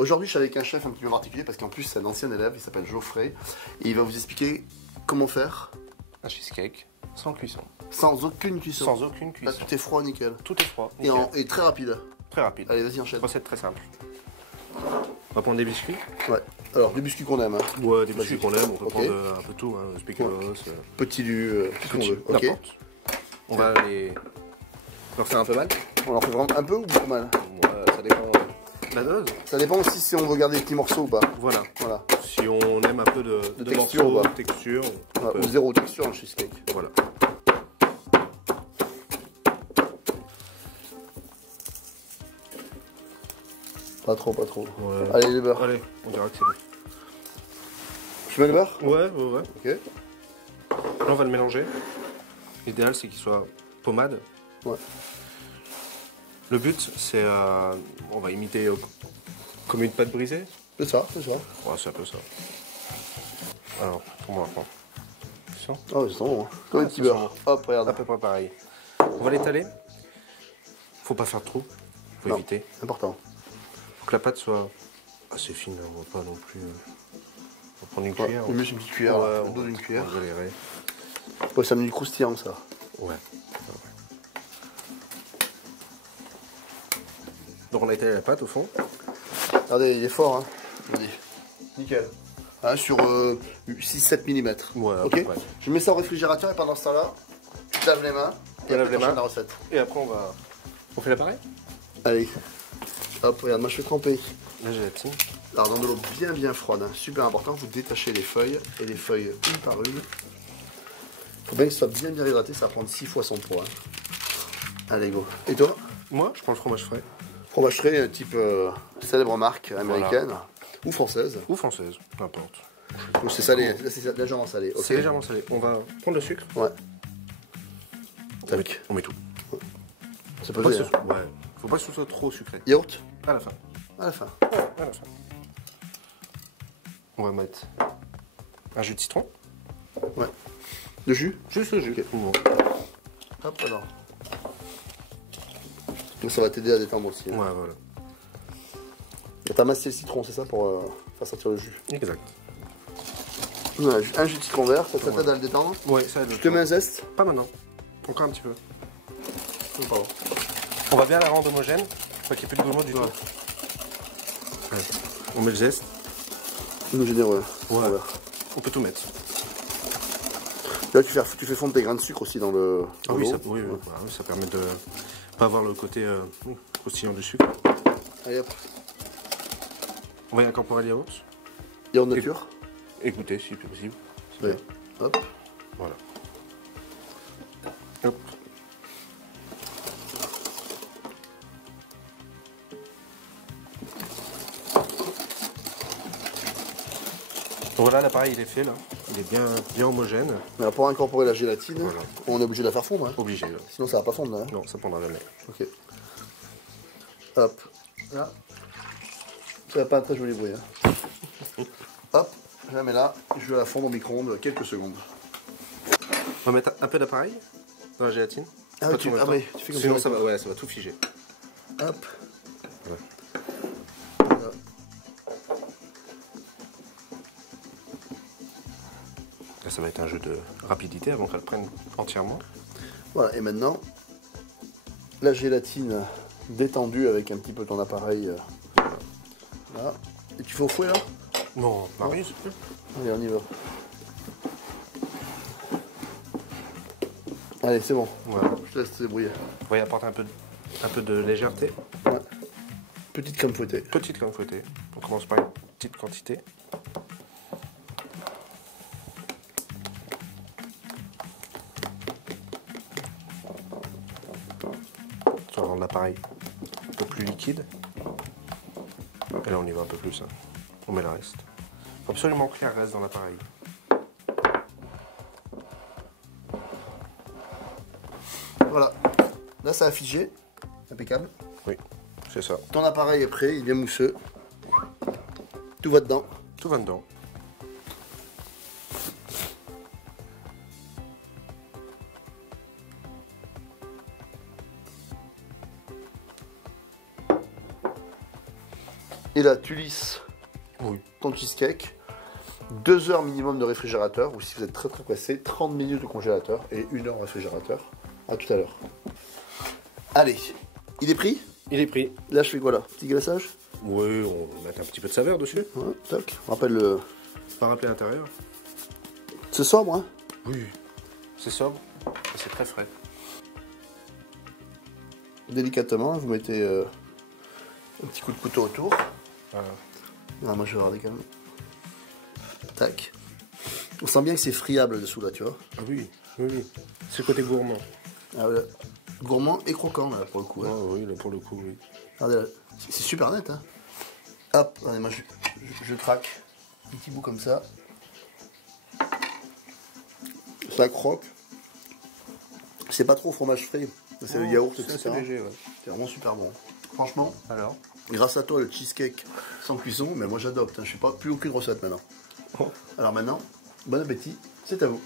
Aujourd'hui, je suis avec un chef un petit peu particulier parce qu'en plus, c'est un ancien élève, il s'appelle Geoffrey. Et il va vous expliquer comment faire un cheesecake sans cuisson. sans aucune cuisson. Sans aucune Là, cuisson. tout est froid, nickel. Tout est froid. Et, nickel. et très rapide. Très rapide. Allez, vas-y, enchaîne. Recette très simple. On va prendre des biscuits. Ouais. Alors, du biscuit qu'on aime. Hein. Ouais, des biscuits qu'on aime. On peut Ok. prendre un peu tout. Hein, spéculoos. Petit du. Tout ce qu'on veut. Ok. N'importe. On va les. leur faire un peu mal. On en fait vraiment un peu ou beaucoup mal? Ouais, ça dépend de la dose. Ça dépend aussi si on veut garder des petits morceaux ou pas. Voilà. Voilà. Si on aime un peu de texture, morceaux, ouais. de texture. on Ouais, peut- ou zéro texture en cheesecake. Voilà. Pas trop, pas trop. Ouais. Allez, le beurre. Allez, on dira que c'est bon. Je mets le beurre? Ouais. Ok. Là, on va le mélanger. L'idéal, c'est qu'il soit pommade. Ouais. Le but, c'est... on va imiter comme une pâte brisée. C'est ça, c'est ça. Ouais, c'est un peu ça. Alors, comment on va prendre ça. Ah ouais, c'est bon. Hein. Comme un petit ça beurre. Hop, regarde. À peu près pareil. On va l'étaler. Faut pas faire trop. Faut Non. éviter. Important. Faut que la pâte soit assez fine. On va pas non plus... on va prendre une Ouais, cuillère. on met une petite cuillère, là, Ouais, le dos d'une cuillère. on va galérer. Ouais, ça me dit croustillant, ça. Ouais. Donc on a étalé la pâte au fond. Regardez, il est fort, hein. Vas-y. Nickel. Hein, sur 6-7 mm. Ouais, à ok. peu près. Je mets ça au réfrigérateur et pendant ce temps-là, tu te laves les mains. Et On lave après, les t'enchaînes mains. la recette. Et après on fait l'appareil. Allez. Hop, regarde, moi je fais tremper. La gélatine. Alors dans de l'eau bien froide, hein. Super important, vous détachez les feuilles, et les feuilles une par une. Faut bien que ce soit bien hydraté, ça va prendre 6 fois son poids. Hein. Allez, go. Et toi? Moi, je prends le fromage frais. Fromage frais, type célèbre marque américaine ou française. Ou française, peu importe. Donc c'est salé, là c'est légèrement salé. Ok. C'est légèrement salé. On va prendre le sucre. Ouais. On met tout. C'est Faut pas, que pesé. ce soit... ouais. Faut pas que ce soit trop sucré. Yaourt À la fin. à la fin. Ouais, à la fin. On va mettre un jus de citron. Ouais. De jus? Juste le jus. Ok. Bon. Hop, alors. Donc ça va t'aider à détendre aussi. Hein. Ouais, voilà. Et t'as massé le citron, c'est ça, pour faire sortir le jus? Exact. Ouais, un jus de citron vert, ça t'aide à le détendre. Ouais, ça aide. Je te mets un zeste. Pas maintenant. Encore un petit peu. Oh, pardon. On va bien la rendre homogène. Faut qu'il n'y ait plus de gourmand du tout. Ouais. On met le zeste. Nous généreux. Ouais. On peut tout mettre. Là, tu fais fondre tes grains de sucre aussi dans le. Ah dans oui, l'eau. ça, oui, voilà, ça permet de pas avoir le côté croustillant du sucre. Allez hop. On va y incorporer le yaourt. Yaourt nature. Écoutez, si c'est possible. Oui. Hop. Voilà. Hop. Donc voilà, l'appareil il est fait là. Il est bien homogène. Mais alors, pour incorporer la gélatine, Voilà. on est obligé de la faire fondre. Hein. Obligé là. Sinon, ça va pas fondre. Hein. Non, ça prendra jamais. Ok. Hop. Là. Ça va pas un très joli bruit. Hein. Hop. Je la mets là. Je vais la fondre au micro-ondes quelques secondes. On va mettre un peu d'appareil dans la gélatine. Ah, Pas tu- tout en même ah temps. oui, tu fais comme Sinon ça. ça va tout figer. Hop. Ouais. Voilà. Là, ça va être un jeu de rapidité avant qu'elle prenne entièrement. Voilà. Et maintenant, la gélatine détendue avec un petit peu ton appareil. Là. Et tu fais au fouet là? Non, Marie, c'est plus. Allez, on y va. Allez, c'est bon. Voilà. Je te laisse te débrouiller. On va y apporter un peu de légèreté. Ouais. Petite crème fouettée. Petite crème fouettée. On commence par une petite quantité. Ça va rendre l'appareil un peu plus liquide. Et là, on y va un peu plus. Hein. On met le reste. Faut absolument que rien reste dans l'appareil. Voilà. Là, ça a figé. Impeccable. Oui, c'est ça. Ton appareil est prêt, il est bien mousseux. Tout va dedans. Tout va dedans. Et là, tu lisses Oui. ton cheesecake. 2 heures minimum de réfrigérateur, ou si vous êtes très très pressé, 30 minutes de congélateur et 1 heure de réfrigérateur. A tout à l'heure. Allez, il est pris? Il est pris. Là, je fais quoi là? Petit glaçage? Oui, on va mettre un petit peu de saveur dessus. Ouais, tac. On rappelle le. Pas rappeler l'intérieur. C'est sobre, hein? Oui. C'est sobre. Et c'est très frais. Délicatement, vous mettez un petit coup de couteau autour. Voilà. Non, moi je vais regarder quand même. Tac. On sent bien que c'est friable dessous là, tu vois. Ah oui, oui, oui. C'est le côté gourmand. Ah, voilà. Gourmand et croquant là pour le coup. Hein. Ah oui, là, pour le coup, oui. Regardez là. C'est super net, hein. Hop, allez, moi je craque. Un petit bout comme ça. Ça croque. C'est pas trop fromage frais. C'est le yaourt, C'est etc. assez léger, ouais. C'est vraiment super bon. Franchement, Alors grâce à toi, le cheesecake sans cuisson, mais moi j'adopte. Hein. Je ne suis pas plus aucune recette maintenant. Oh. Alors maintenant, bon appétit, c'est à vous.